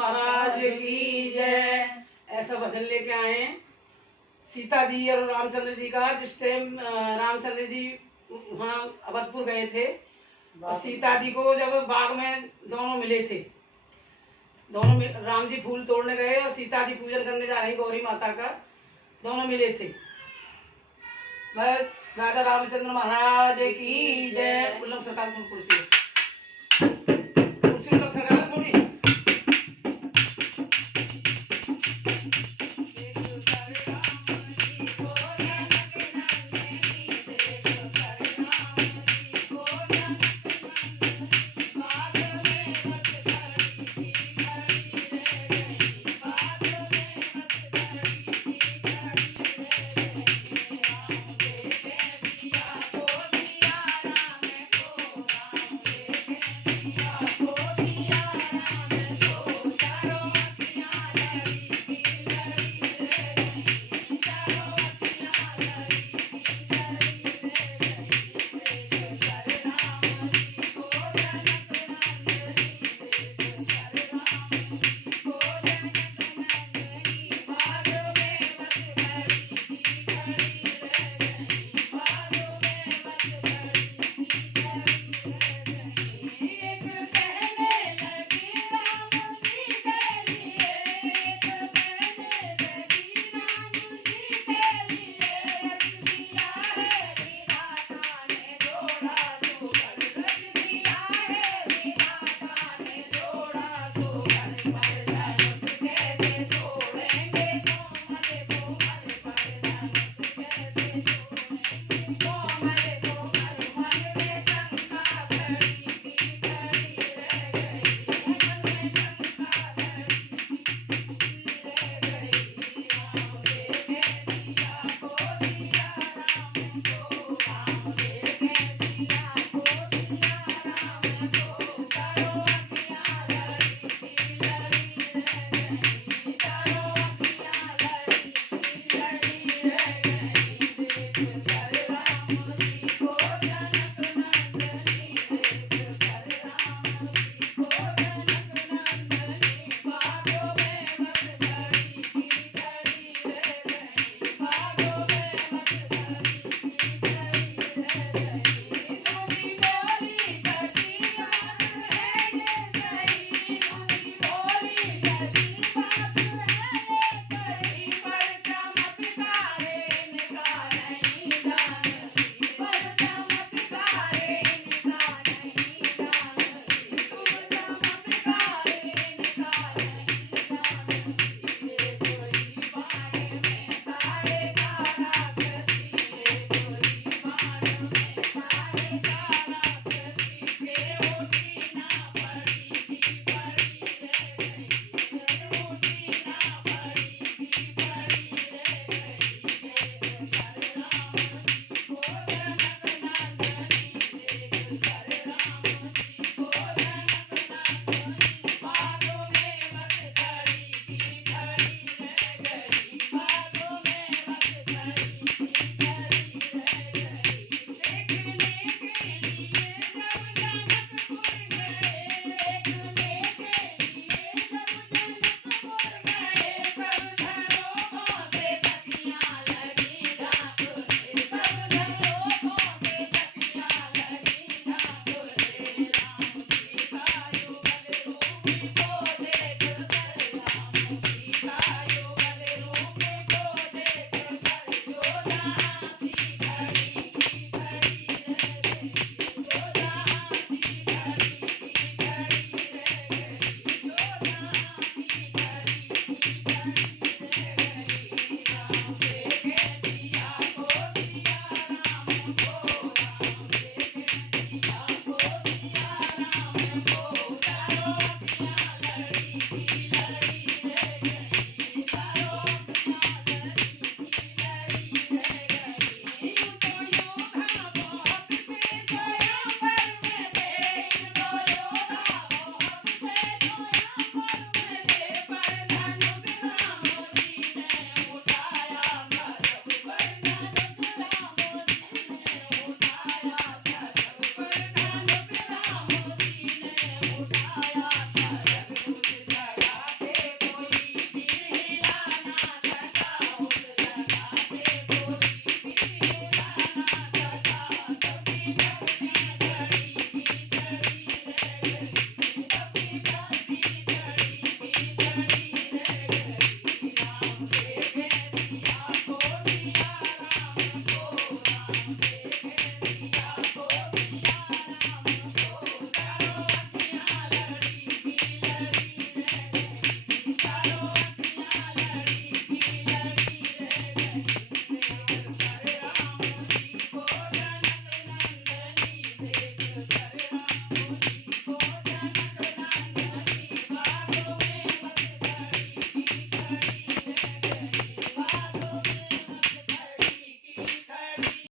महाराज की जय। ऐसा भजन लेके आए हैं सीता जी और रामचंद्र जी का। जिस टाइम रामचंद्र जी वहाँ अवधपुर गए थे और सीता जी को जब बाग में दोनों मिले थे, दोनों राम जी फूल तोड़ने गए और सीता जी पूजन करने जा रही गौरी माता का, दोनों मिले थे। बस राजा रामचंद्र महाराज की जय। उल्लम सरकार कुर्सी कुर्सी उल्लम सरकार थोड़ी